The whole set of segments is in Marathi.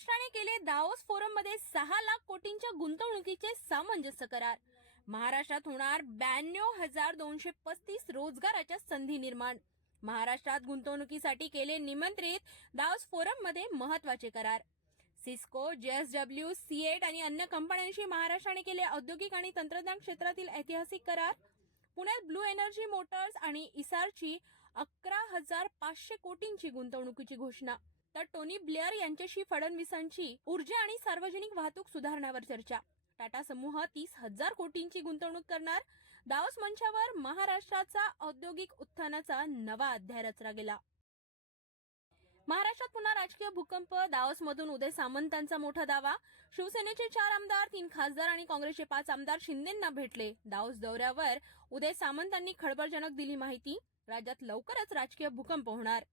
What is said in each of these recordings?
महाराष्ट्राने केले दाओस फोरम मध्ये 6 लाख कोटींच्या गुंतवणुकीचे सामंजस्य करार. महाराष्ट्रात होणार 92,235 रोजगाराच्या संधी निर्माण. महाराष्ट्रात गुंतवणुकीसाठी केले निमंत्रित दाओस फोरम मध्ये महत्वाचे करार. सिस्को, JSW, सीएट आणि अन्य कंपन्यांशी महाराष्ट्राने केले औद्योगिक आणि तंत्रज्ञान क्षेत्रातील ऐतिहासिक करार. पुण्यात ब्लू एनर्जी मोटर्स आणि इसारची 11,500 कोटींची गुंतवणुकीची घोषणा. तर टोनी ब्लेअर यांच्याशी फडणवीसांची ऊर्जा आणि सार्वजनिक वाहतूक सुधारण्यावर चर्चा. टाटा समूह 30,000 कोटींची गुंतवणूक करणार. दाओस मंचावर महाराष्ट्राचा औद्योगिक उत्थानाचा नवा अध्याय रचला गेला. महाराष्ट्रात पुन्हा राजकीय भूकंप. दाओसमधून उदय सामंतांचा मोठा दावा. शिवसेनेचे 4 आमदार, 3 खासदार आणि काँग्रेसचे 5 आमदार शिंदेंना भेटले. दाओस दौऱ्यावर उदय सामंतांनी खळबळजनक दिली माहिती. राज्यात लवकरच राजकीय भूकंप होणार.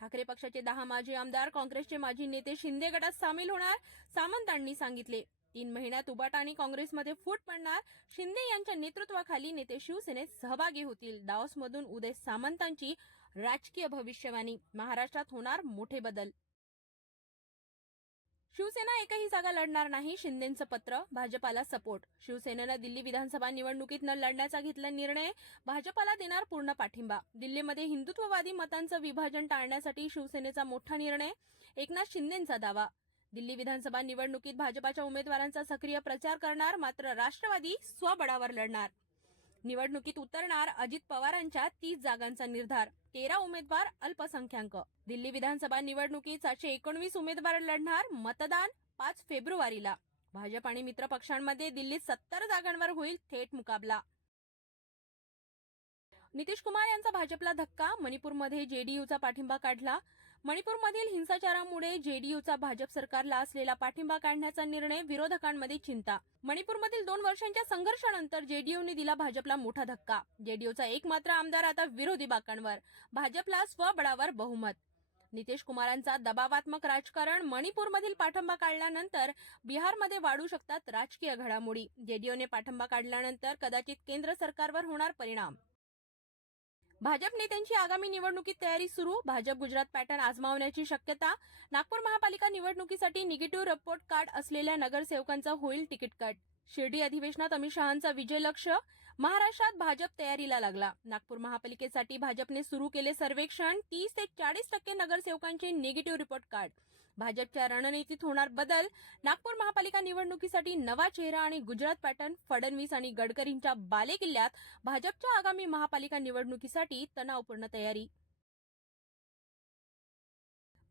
ठाकरे पक्षाचे 10 माजी आमदार, काँग्रेसचे माजी नेते शिंदे गटात सामील होणार, सामंतांनी सांगितले. 3 महिन्यात उबाटा आणि काँग्रेसमध्ये फूट पडणार. शिंदे यांच्या नेतृत्वाखाली नेते शिवसेनेत सहभागी होतील. दाओसमधून उदय सामंतांची राजकीय भविष्यवाणी. महाराष्ट्रात होणार मोठे बदल. शिवसेना एकही जागा लढणार नाही, शिंदेंचं पत्र. भाजपाला सपोर्ट. शिवसेनेनं दिल्ली विधानसभा निवडणुकीत न लढण्याचा घेतला निर्णय. भाजपाला देणार पूर्ण पाठिंबा. दिल्लीमध्ये हिंदुत्ववादी मतांचं विभाजन टाळण्यासाठी शिवसेनेचा मोठा निर्णय. एकनाथ शिंदेंचा दावा. दिल्ली विधानसभा निवडणुकीत भाजपाच्या उमेदवारांचा सक्रिय प्रचार करणार, मात्र राष्ट्रवादी स्वबळावर लढणार. निवडणुकीत उतरणार. अजित पवारांच्या 30 जागांचा निर्धार. 13 उमेदवार अल्पसंख्याक. दिल्ली विधानसभा निवडणुकीत 719 उमेदवार लढणार. मतदान 5 फेब्रुवारीला. भाजप आणि मित्र पक्षांमध्ये दिल्लीत 70 जागांवर होईल थेट मुकाबला. नितीश कुमार यांचा भाजपला धक्का. मणिपूरमध्ये जेडीयूचा पाठिंबा काढला. मणिपूरमधील हिंसाचारामुळे जेडीयूचा भाजप सरकारला असलेला पाठिंबा काढण्याचा निर्णय. विरोधकांमध्ये चिंता. मणिपूरमधील 2 वर्षांच्या संघर्षानंतर जेडीयूने दिला भाजपला मोठा धक्का. जेडीयूचा एकमात्र आमदार आता विरोधी बाकांवर. भाजपला स्वबळावर बहुमत. नितीश कुमारांचा दबावात्मक राजकारण. मणिपूरमधील पाठिंबा काढल्यानंतर बिहारमध्ये वाढू शकतात राजकीय घडामोडी. जेडीयूने पाठिंबा काढल्यानंतर कदाचित केंद्र सरकारवर होणार परिणाम. भाजप नेत्यांची आगामी निवडणुकीत तयारी सुरू. भाजप गुजरात पॅटर्न आजमावण्याची शक्यता. नागपूर महापालिका निवडणुकीसाठी निगेटिव्ह रिपोर्ट कार्ड असलेल्या नगरसेवकांचा होईल तिकीट कट. शिर्डी अधिवेशनात अमित शहांचा विजय लक्ष्य. महाराष्ट्रात भाजप तयारीला लागला. नागपूर महापालिकेसाठी भाजपने सुरू केले सर्वेक्षण. 30 ते 40% नगरसेवकांचे निगेटिव्ह रिपोर्ट कार्ड. भाजपच्या रणनीतीत होणार बदल. नागपूर महापालिका निवडणुकीसाठी नवा चेहरा आणि गुजरात पॅटर्न. फडणवीस आणि गडकरींच्या बालेकिल्ल्यात भाजपच्या आगामी महापालिका निवडणुकीसाठी तणावपूर्ण तयारी.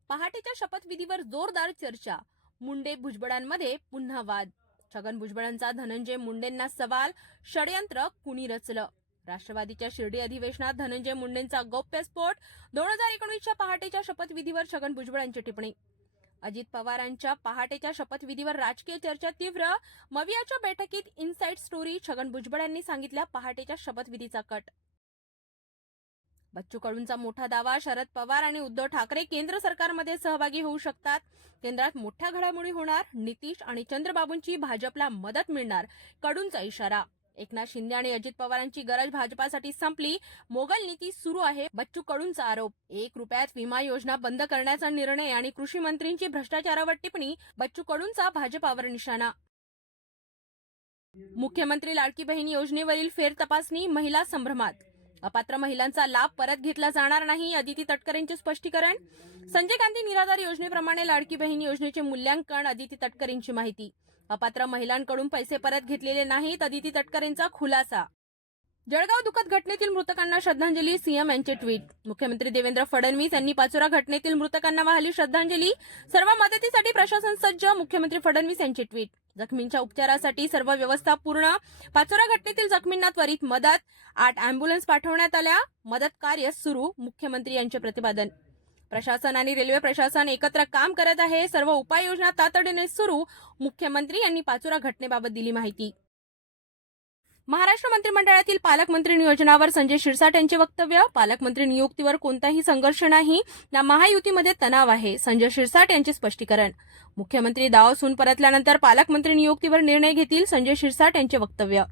पहाटेच्या शपथविधीवर जोरदार चर्चा. मुंडे भुजबळांमध्ये पुन्हा वाद. छगन भुजबळांचा धनंजय मुंडेंना सवाल. षडयंत्र कुणी रचलं? राष्ट्रवादीच्या शिर्डी अधिवेशनात धनंजय मुंडेंचा गौप्यस्फोट. 2019च्या पहाटेच्या शपथविधीवर छगन भुजबळांची टिप्पणी. अजित पवारांच्या पहाटेच्या शपथविधीवर राजकीय चर्चा तीव्र. मवियाच्या बैठकीत इनसाइड स्टोरी. छगन भुजबळांनी सांगितल्या पहाटेच्या शपथविधीचा कट. बच्चू कडूंचा मोठा दावा. शरद पवार आणि उद्धव ठाकरे केंद्र सरकारमध्ये सहभागी होऊ शकतात. केंद्रात मोठ्या घडामोडी होणार. नितीश आणि चंद्रबाबूंची भाजपला मदत मिळणार. कडूंचा इशारा. एकनाथ शिंदे आणि अजित पवारांची गरज भाजपासाठी संपली. मोगल नीती सुरू आहे. बच्चू कडूंचा आरोप. 1 रुपयात विमा योजना बंद करण्याचा निर्णय आणि कृषी मंत्रींची भ्रष्टाचारावर टिप्पणी. बच्चू कडूंचा भाजपावर निशाणा. मुख्यमंत्री लाडकी बहीण योजनेवरील फेरतपासणी. महिला संभ्रमात. अपात्र महिलांचा लाभ परत घेतला जाणार नाही. अदिती तटकरेंचे स्पष्टीकरण. संजय गांधी निराधार योजनेप्रमाणे लाडकी बहीण योजनेचे मूल्यांकन. अदिती तटकरेंची माहिती. अपात्र महिलांकडून पैसे परत घेतलेले नाहीत. अदिती तटकरेंचा खुलासा. जळगाव दुःखद घटनेतील मृतकांना श्रद्धांजली. सीएम यांचे ट्विट. मुख्यमंत्री देवेंद्र फडणवीस यांनी पाचोरा घटनेतील मृतकांना वाहिली श्रद्धांजली. सर्व मदतीसाठी प्रशासन सज्ज. मुख्यमंत्री फडणवीस यांचे ट्विट. जखमींच्या उपचारासाठी सर्व व्यवस्था पूर्ण. पाचोरा घटनेतील जखमींना त्वरित मदत. 8 अँब्युलन्स पाठवण्यात आल्या. मदत कार्य सुरू. मुख्यमंत्री यांचे प्रतिपादन. प्रशासन आणि रेल्वे प्रशासन एकत्र काम करत आहे. सर्व उपाययोजना तातडीने सुरू. मुख्यमंत्री यांनी पाचोरा घटनेबाबत दिली माहिती. महाराष्ट्र मंत्रिमंडळातील पालकमंत्री नियोजनावर संजय शिरसाट यांचे वक्तव्य. पालकमंत्री नियुक्तीवर कोणताही संघर्ष नाही ना महायुतीमध्ये तणाव आहे. संजय शिरसाट यांचे स्पष्टीकरण. मुख्यमंत्री दाओसहून परतल्यानंतर पालकमंत्री नियुक्तीवर निर्णय घेतील. संजय शिरसाट यांचे वक्तव्य.